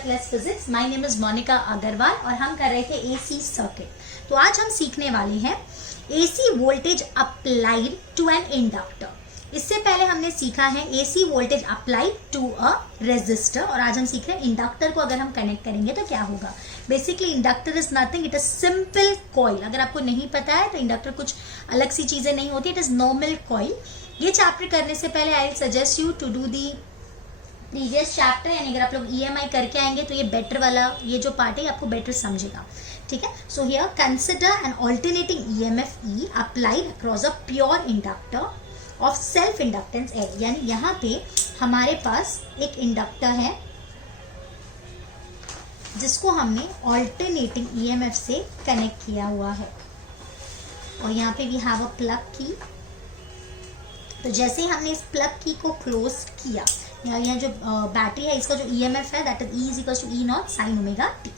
Effortless physics. My name is Monika Agrawal और हम कर रहे थे एसी सर्किट। तो आज हम सीखने वाले हैं AC voltage applied to an inductor. इससे पहले हमने सीखा है AC voltage applied to a resistor और आज हम सीख रहे हैं इंडक्टर को अगर हम कनेक्ट करेंगे तो क्या होगा। Basically inductor is nothing, it is simple coil. अगर आपको नहीं पता है तो इंडक्टर कुछ अलग सी चीजें नहीं होती, इट इज नॉर्मल कॉइल। ये चैप्टर करने से पहले I will suggest you to do the previous chapter, यानी अगर आप लोग EMI करके आएंगे तो ये बेटर वाला ये जो पार्ट है आपको बेटर समझेगा, ठीक है। So here consider N alternating EMF E applied across a pure inductor of self inductance L। यानी यहाँ पे हमारे पास एक इंडक्टर है जिसको हमने ऑल्टरनेटिंग EMF से कनेक्ट किया हुआ है और यहाँ पे वी हैव अ प्लग की। तो जैसे ही हमने इस प्लग की को क्लोज किया, यहाँ जो बैटरी है इसका जो EMF है that is E is equal to E naught sine omega t.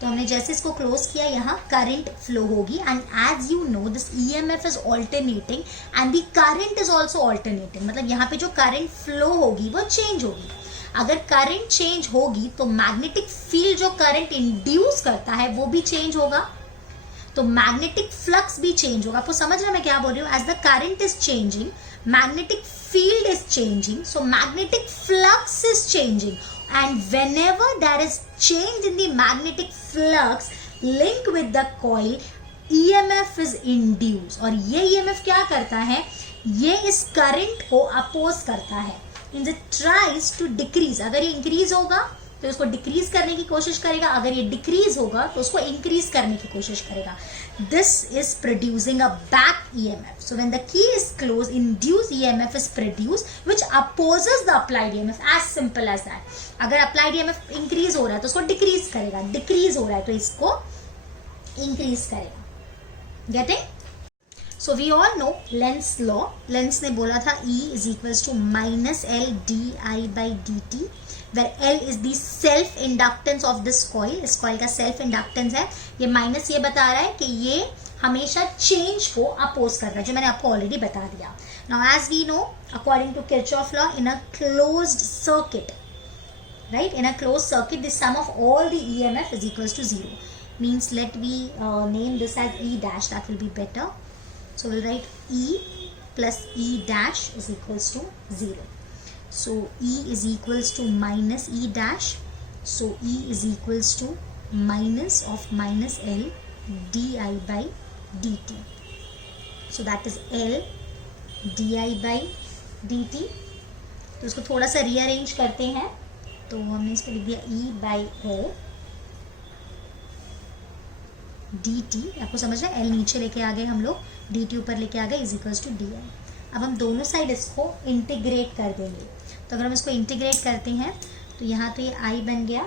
तो हमने जैसे इसको क्लोज किया यहाँ करंट फ्लो होगी and as you know this EMF is alternating and the current is also alternating. मतलब यहाँ पे जो करंट फ्लो होगी वो चेंज होगी। अगर करंट चेंज होगी तो मैग्नेटिक फील्ड जो करंट इंड्यूस करता है वो भी चेंज होगा, तो मैग्नेटिक फ्लक्स भी चेंज होगा। आपको समझ रहे हैं मैं क्या बोल रही हूँ। As the current is changing, magnetic field is changing, so magnetic flux is changing, and whenever there is change in the magnetic flux linked with the coil, EMF is induced। और ये EMF क्या करता है, ये इस current को oppose करता है, इन ट्राइज टू डिक्रीज। अगर ये इंक्रीज होगा तो इसको डिक्रीज करने की कोशिश करेगा, अगर ये डिक्रीज होगा तो उसको इंक्रीज करने की कोशिश करेगा। This is producing a back EMF. So when the key is closed, induced EMF is produced, which opposes the applied EMF. As simple as that. अगर applied EMF increase हो रहा है तो उसको decrease करेगा, decrease हो रहा है तो इसको increase करेगा। Getting? So we all know Lenz's law. Lenz ने बोला था E is equals to minus L di by dt, where L is the self inductance of this coil। इस coil का self inductance है। ये माइनस ये बता रहा है कि ये हमेशा चेंज को अपोज कर रहा है, जो मैंने आपको ऑलरेडी बता दिया। Now as we know, according to Kirchhoff law, in a closed circuit, right? In a closed circuit, the sum of all the EMF is equals to 0. Means let me name this as E dash. That will be better. So we'll write E plus E dash is equals to 0. So E is equals to minus E dash. So E is equals to minus of minus L di by dt. So that is L di by dt. तो इसको थोड़ा सा rearrange करते हैं तो हमने इसको लिख दिया E by L dt। आपको समझ रहा है, L नीचे लेके आ गए हम लोग, dt ऊपर लेके आ गए, इज इक्वल्स टू di। अब हम दोनों साइड इसको इंटीग्रेट कर देंगे। तो अगर हम इसको इंटीग्रेट करते हैं तो यहाँ तो ये I बन गया,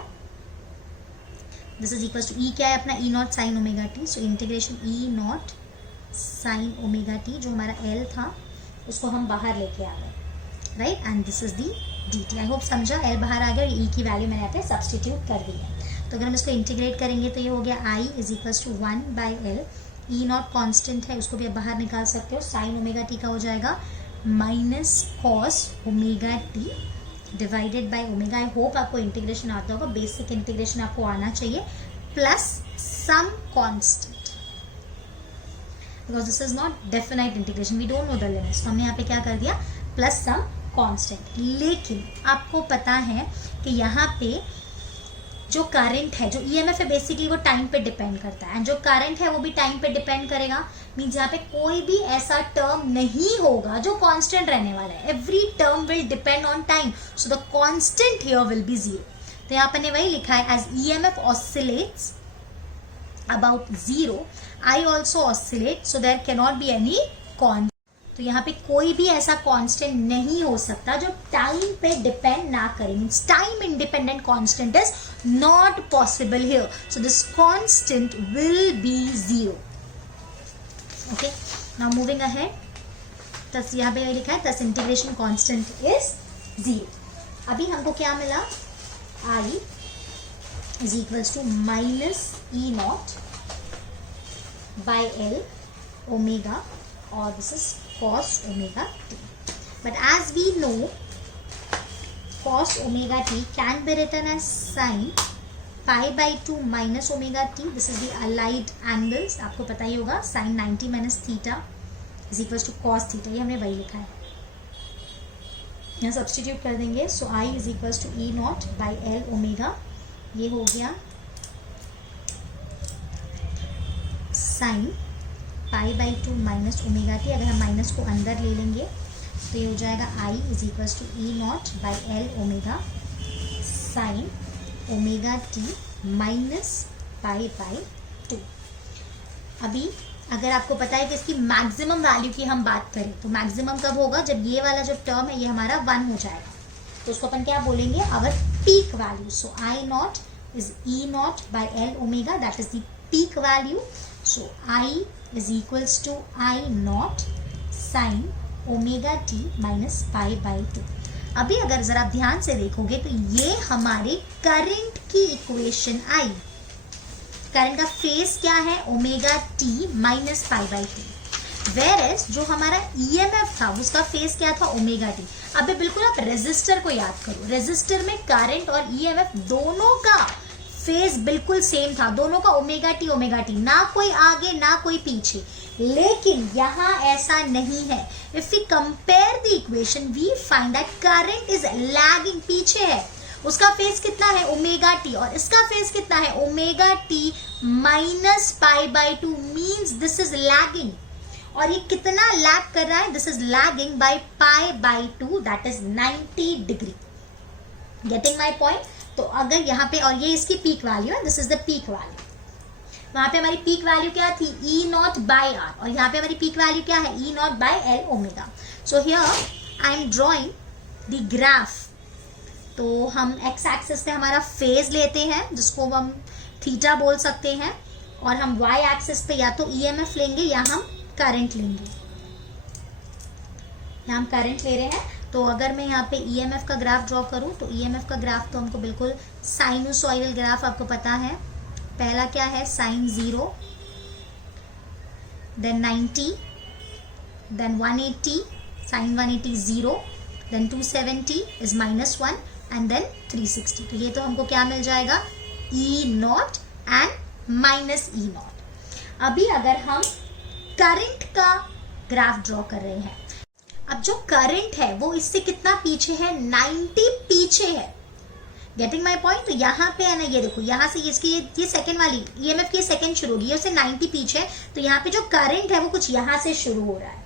this is equals to E क्या है अपना, E naught sine omega t. So integration E naught sine omega t, जो हमारा L था उसको हम बाहर लेके आ गए, right. And this is the dt। I hope समझा, L बाहर आ गया और E की वैल्यू मैंने यहाँ पे सब्सटीट्यूट कर दी है। तो अगर हम इसको इंटीग्रेट करेंगे तो ये हो गया I is equals to 1 by L। E naught constant है, उसको भी आप बाहर निकाल सकते हो, साइन ओमेगा टी का हो जाएगा minus cos omega t divided by omega. I hope आपको इंटीग्रेशन आता होगा, बेसिक इंटीग्रेशन आपको आना चाहिए, plus some constant, because this is not definite integration, we don't know the limits. तो हमने यहाँ पे क्या कर दिया, प्लस सम कांस्टेंट। लेकिन आपको पता है कि यहाँ पे जो करंट है, जो EMF है, बेसिकली वो टाइम पे डिपेंड करता है, एंड जो करंट है वो भी टाइम पे डिपेंड करेगा। मीन्स यहाँ पे कोई भी ऐसा टर्म नहीं होगा जो कांस्टेंट रहने वाला है, every term will depend on time, so the constant here will be 0। तो यहाँ पर ने वही लिखा है, as EMF oscillates about 0, I also oscillate, so there can not be any constant. तो यहाँ पे कोई भी ऐसा कांस्टेंट नहीं हो सकता जो टाइम पे डिपेंड ना करे, means time independent constant is not possible here, so this constant will be 0। Okay, now moving ahead, तस यहाँ पे लिखा है तस इंटीग्रेशन कांस्टेंट इज 0। अभी हमको क्या मिला, I is equals to minus E naught by L omega, और this is cos omega t. But as we know, cos omega t can be written as sin pi by 2 minus omega T, this is the allied angles, आपको पता ही होगा, sine 90 minus theta is equals to cos theta, ये हमने वही लिखा है, यहाँ सब्सटीट्यूट कर देंगे। So I is equals to E naught by L omega, ये हो गया sine pi by 2 minus omega T, अगर हम माइनस को अंदर ले लेंगे तो ये हो जाएगा I is equals to E naught by L omega sine omega T minus pi by 2। अभी अगर आपको पता है कि इसकी मैक्सिमम वैल्यू की हम बात करें तो मैक्सिमम कब होगा, जब ये वाला जो टर्म है ये हमारा 1 हो जाएगा, तो उसको अपन क्या बोलेंगे, our peak value. So I naught is E naught by L omega, that is the peak value. So I is equals to I naught sin omega T minus pi by 2। अभी अगर जरा ध्यान से देखोगे तो ये हमारे करंट की इक्वेशन आई, करंट का फेस क्या है, omega T minus pi by 2, whereas जो हमारा ईएमएफ था उसका फेस क्या था, ओमेगा टी। अभी बिल्कुल आप रेजिस्टर को याद करो, रेजिस्टर में करंट और ईएमएफ दोनों का फेज बिल्कुल सेम था, दोनों का ओमेगा टी, ना कोई आगे ना कोई पीछे। लेकिन यहां ऐसा नहीं है। If we compare the equation we find that current is lagging, पीछे है, उसका फेज कितना है, ओमेगा टी, और इसका फेज कितना है, omega T minus pi by 2, means this is lagging. और ये कितना लैग कर रहा है, this is lagging by pi by 2, that is 90 degree. Getting my point. तो अगर यहाँ पे, और ये इसकी पीक वैल्यू है, this is the peak value, वहां पे हमारी पीक वैल्यू क्या थी, ई नॉट बाई आर, और यहाँ पे हमारी पीक वैल्यू क्या है, E naught by L omega. So here I am drawing the graph. तो हम एक्स एक्सिस पे हमारा फेज लेते हैं जिसको हम थीटा बोल सकते हैं, और हम वाई एक्सिस पे या तो ईएमएफ लेंगे या हम करंट लेंगे। यहाँ हम करंट ले रहे हैं, तो अगर मैं यहाँ पे ईएमएफ का ग्राफ ड्रॉ करूँ तो ईएमएफ का ग्राफ तो हमको बिल्कुल साइनोसॉइडल ग्राफ आपको पता है। पहला क्या है, sine 0, then 90, then 180, sine 180 0, then 270 is -1 and then 360। तो ये तो हमको क्या मिल जाएगा, E naught and minus E naught. अभी अगर हम करंट का ग्राफ ड्रॉ कर रहे हैं, अब जो करंट है वो इससे कितना पीछे है, 90 पीछे है। Getting my point. तो यहाँ पे है ना, ये देखो यहाँ से इसकी ये सेकंड वाली ईएमएफ की सेकंड शुरू होगी, उससे 90 पीछे है, तो यहाँ पे जो करंट है वो कुछ यहाँ से शुरू हो रहा है।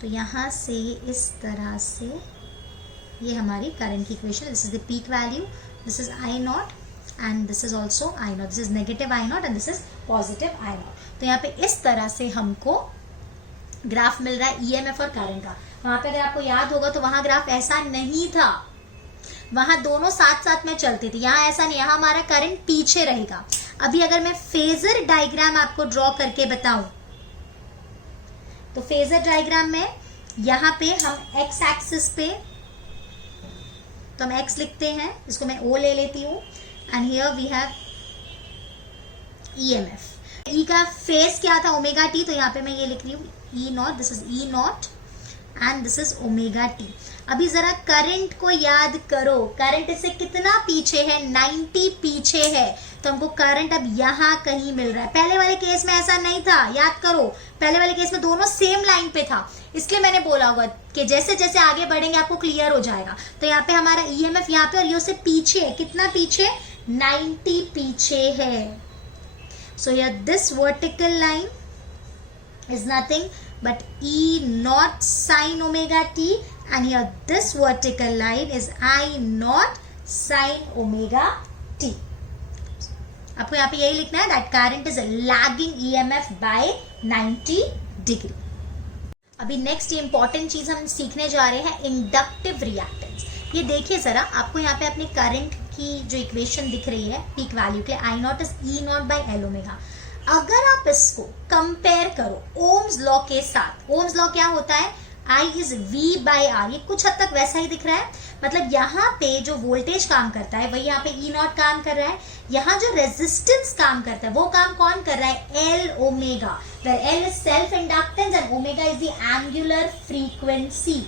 तो यहाँ से इस तरह से ये हमारी करंट की equation, this is the peak value, this is I not and this is also I not, this is negative I not and this is positive I not. तो यहाँ पे इस तरह से हमको ग्राफ मिल रहा है ईएमएफ और करंट का। वहां पे अगर आपको याद होगा तो वहां ग्राफ ऐसा नहीं था, वहां दोनों साथ साथ में चलते थे, यहाँ ऐसा नहीं, यहाँ हमारा करंट पीछे रहेगा। अभी अगर मैं फेजर डायग्राम आपको ड्रॉ करके बताऊं तो फेजर डायग्राम में यहाँ पे हम एक्स एक्सिस पे तो हम एक्स लिखते हैं, इसको मैं ओ ले लेती हूँ, and here we have EMF. E का फेस क्या था, ओमेगा टी, तो यहाँ पे मैं ये लिख रही हूँ E naught, this is E naught and this is omega T. अभी जरा करंट को याद करो, करंट इससे कितना पीछे है, 90 पीछे है, तो हमको करंट अब यहाँ कहीं मिल रहा है। पहले वाले केस में ऐसा नहीं था, याद करो, पहले वाले केस में दोनों सेम लाइन पे था, इसलिए मैंने बोला होगा कि जैसे जैसे आगे बढ़ेंगे आपको क्लियर हो जाएगा। तो यहाँ पे हमारा ईएमएफ यहाँ पे, और ये उससे पीछे है, कितना पीछे, 90 पीछे है। So here this vertical line is nothing but E naught sin omega t, and here this vertical line is I naught sin omega t. आपको यहाँ पे यही लिखना है that current is lagging EMF by 90 degree. अभी next ये important चीज हम सीखने जा रहे हैं, इंडक्टिव रिएक्टेंस। ये देखिए जरा, आपको यहाँ पे अपने करंट की जो इक्वेशन दिख रही है पीक वैल्यू के, I naught is E naught by L omega. अगर आप इसको कंपेयर करो ओम्स लॉ के साथ, ओम्स लॉ क्या होता है, I is V by R, ये कुछ हद तक वैसा ही दिख रहा है। मतलब यहाँ पे जो वोल्टेज काम करता है वही यहाँ पे E नॉट काम कर रहा है, यहाँ जो रेजिस्टेंस काम करता है वो काम कौन कर रहा है, L omega, where L is self inductance and omega is the angular frequency।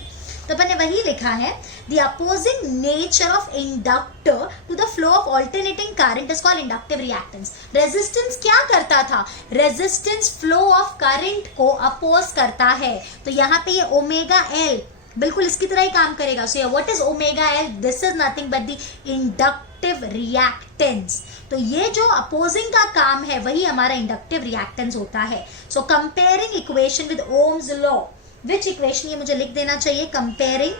तो तो अपन ने वही लिखा है, the opposing nature of inductor to the flow of alternating current is called inductive reactance. Resistance क्या करता था? रेजिस्टेंस फ्लो ऑफ करंट को अपोज करता है। तो यहाँ पे ये ओमेगा एल बिल्कुल इसकी तरह ही काम करेगा। So what is omega L? This is nothing but the inductive reactance. तो ये जो अपोजिंग का काम है वही हमारा इंडक्टिव रिएक्टेंस होता है। सो comparing equation with Ohm's law, which equation, ये मुझे लिख देना चाहिए, comparing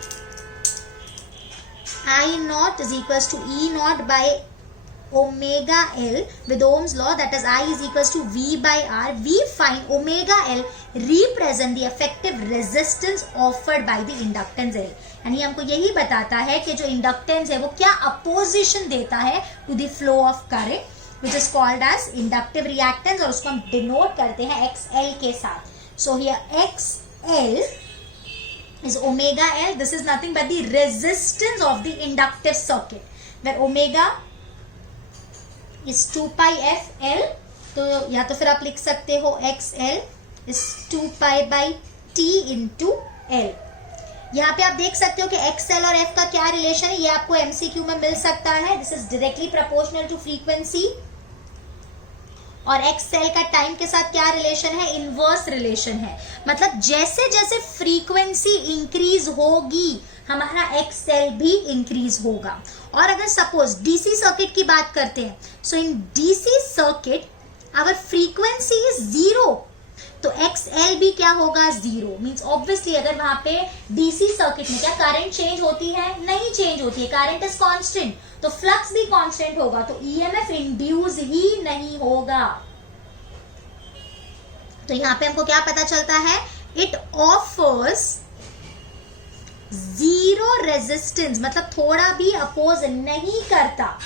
I naught is equals to E naught by omega L with Ohm's law, that is I is equals to V by R. We find omega L represent the effective resistance offered by the inductance L. यानी हमको यही बताता है कि जो inductance है वो क्या अपोजिशन देता है to the flow of current, which is called as inductive reactance, और उसको हम डिनोट करते हैं XL के साथ। So here XL is omega L. This is nothing but the resistance of the inductive circuit, where omega is 2 pi f L. तो या तो फिर आप लिख सकते हो XL is 2 pi by T into L. यहाँ पे आप देख सकते हो कि XL और F का क्या रिलेशन है, ये आपको MCQ में मिल सकता है। This is directly proportional to frequency, और XL का टाइम के साथ क्या रिलेशन है? इनवर्स रिलेशन है। मतलब जैसे जैसे फ्रीक्वेंसी इंक्रीज होगी हमारा XL भी इंक्रीज होगा। और अगर सपोज डीसी सर्किट की बात करते हैं, so in DC circuit our frequency is 0, तो XL भी क्या होगा? 0। मींस ऑब्वियसली अगर वहां पे डीसी सर्किट में क्या करंट चेंज होती है? नहीं चेंज होती है, करंट इज कांस्टेंट, तो फ्लक्स भी कांस्टेंट होगा, तो EMF इंड्यूस ही नहीं होगा। तो यहां पे हमको क्या पता चलता है? इट ऑफर्स 0 रेजिस्टेंस, मतलब थोड़ा भी अपोज नहीं करता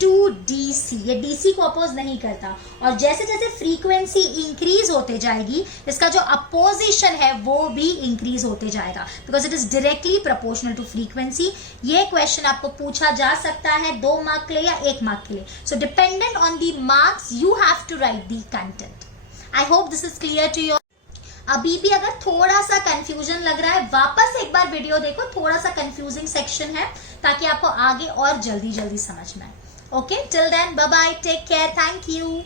टू डीसी, ये डीसी को अपोज नहीं करता। और जैसे जैसे फ्रीक्वेंसी इंक्रीज होते जाएगी इसका जो अपोजिशन है वो भी इंक्रीज होते जाएगा, because it is directly proportional to frequency. ये क्वेश्चन आपको पूछा जा सकता है 2 मार्क के लिए या 1 मार्क के लिए। So dependent on the marks you have to write the content. I hope this is clear to you. अभी भी अगर थोड़ा सा कंफ्यूजन लग रहा है, वापस एक बार वीडियो देखो, थोड़ा सा कंफ्यूजिंग सेक्शन है, ताकि आपको आगे और जल्दी जल्दी समझ में आए। Okay, till then, bye bye, take care, thank you.